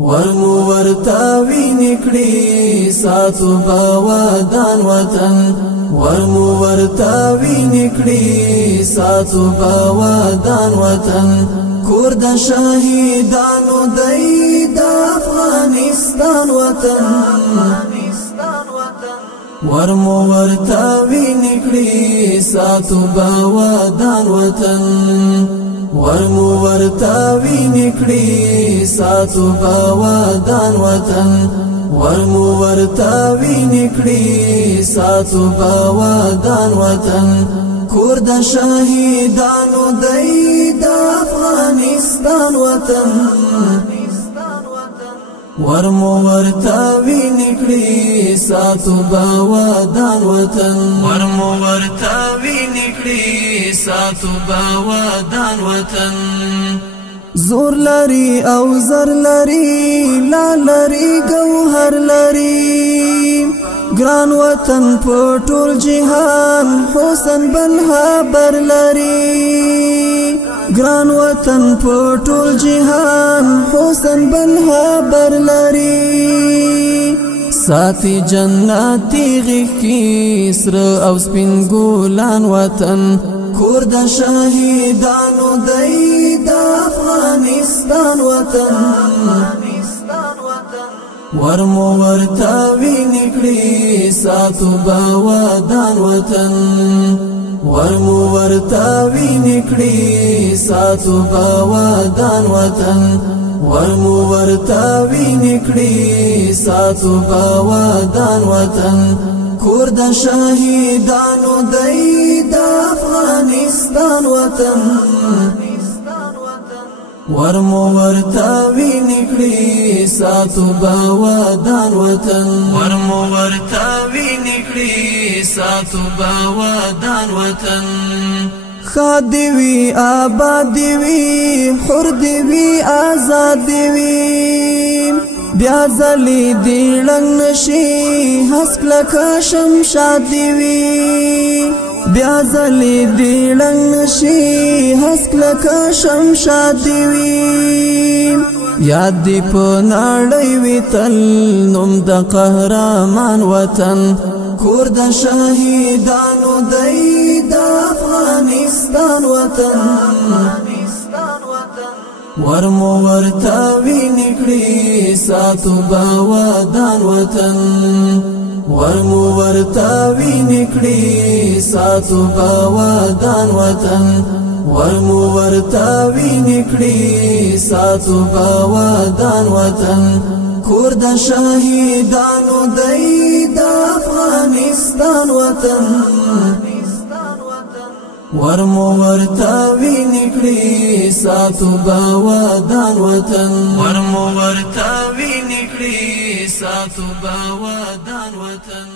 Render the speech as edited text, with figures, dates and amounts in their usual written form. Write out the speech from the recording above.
ورمو ورتاوی نکړي ساتو باودان وطن ورمو ورتاوی نکړي ساتو باودان وطن کور د شهیدانو دی د افغانستان وطن ورمو ورتاوی نکړي ساتو باودان وطن ورمو ورتاوی نکړي ساتو باودان وطن ورمو ورتاوی نکړي ساتو باودان وطن کور د شهیدانو دی د افغانستان وطن ورمو ورتاوی نکړي ساتو باودان وطن ورمو ورتاوی نکړي ساتو باودان وطن زور لري او زر لري لا لري گوهر لري ګران وطن په ټول جهان حسن بلها بر لري ګران وطن په ټول جهان حسن بلها بر لري ساتي جناتي غکی سر او سپین ګلان وطن کور د شهیدانو دی د افغانستان وطن ورمو ورتاوی نکړي ساتو باودان وطن ورمو ورتاوی نکړي ساتو باودان وطن ورمو ورتاوی نکړي ساتو باودان وطن کور د شهیدانو دی د افغانستان وطن ورمو ورتاوی نکړي ساتو باودان وطن ورمو ورتاوی نکړي ساتو باودان وطن خادي وي آباد وي حر وي آزاد وي بیا زلی دی لنگ نشی حسک لکا شمشاد وی بیا زلی دی لنگ نشی حسک لکا شمشاد وی یاد دی پا ناڑی وی تل نم دا قهرمان وطن کور دا شهیدانو دی دا افغانستان وطن ورمو ورتاوی نکړي ساتو باودان وطن ورمو ورتاوی نکړي ساتو باودان وطن ورمو ورتاوی نکړي ساتو باودان وطن کور د شهیدانو دی د افغانستان وطن ورمو ورتاوی نکړي ساتو باودان وطن ورمو ورتاوی نکړي ساتو باودان وطن